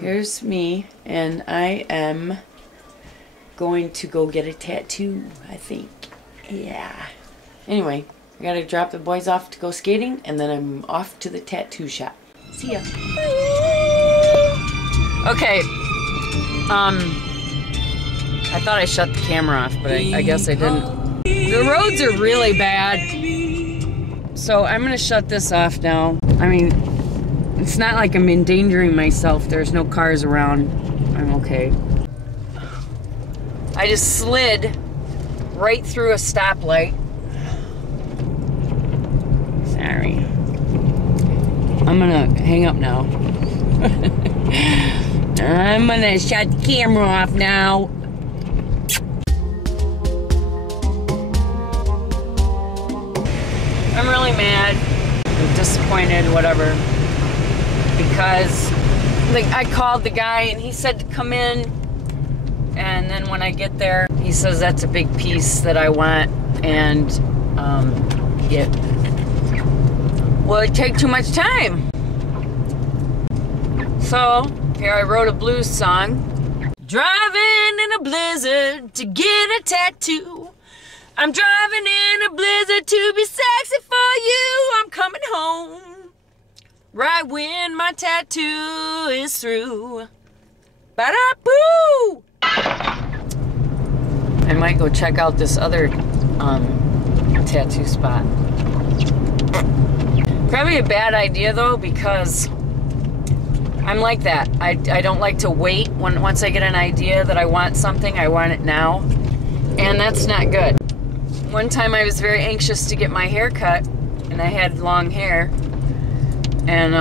Here's me, and I am going to go get a tattoo, I think. Yeah. Anyway, I gotta drop the boys off to go skating, and then I'm off to the tattoo shop. See ya. Okay. I thought I shut the camera off, but I guess I didn't. The roads are really bad, so I'm gonna shut this off now. I mean, it's not like I'm endangering myself. There's no cars around. I'm okay. I just slid right through a stoplight. Sorry. I'm gonna hang up now. I'm gonna shut the camera off now. I'm really mad. I'm disappointed, whatever. Because I called the guy and he said to come in, and then when I get there he says that's a big piece that I want, and it would take too much time. So here I wrote a blues song. Driving in a blizzard to get a tattoo. I'm driving in a blizzard to be sexy for you. I'm coming home right when my tattoo is through. Ba-da-boo! I might go check out this other tattoo spot. Probably a bad idea though, because I'm like that. I don't like to wait. Once I get an idea that I want something, I want it now. And that's not good. One time I was very anxious to get my hair cut, and I had long hair. And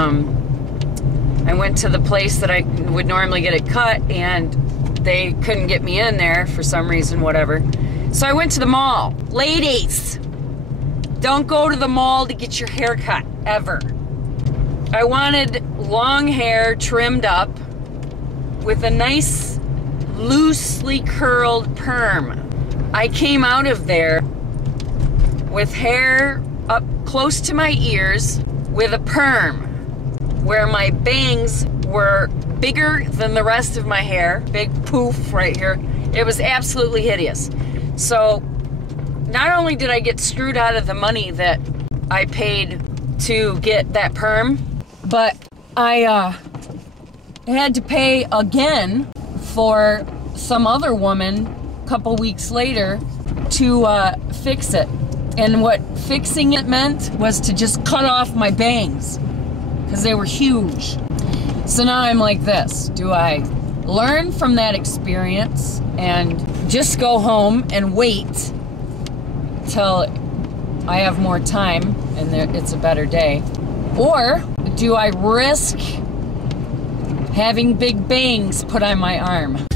I went to the place that I would normally get it cut, and they couldn't get me in there for some reason, whatever. So I went to the mall. Ladies, don't go to the mall to get your hair cut, ever. I wanted long hair trimmed up with a nice loosely curled perm. I came out of there with hair up close to my ears with a perm, where my bangs were bigger than the rest of my hair. Big poof right here. It was absolutely hideous. So not only did I get screwed out of the money that I paid to get that perm, but I had to pay again for some other woman a couple weeks later to fix it. And what fixing it meant was to just cut off my bangs, because they were huge. So now I'm like this. Do I learn from that experience and just go home and wait till I have more time and it's a better day? Or do I risk having big bangs put on my arm?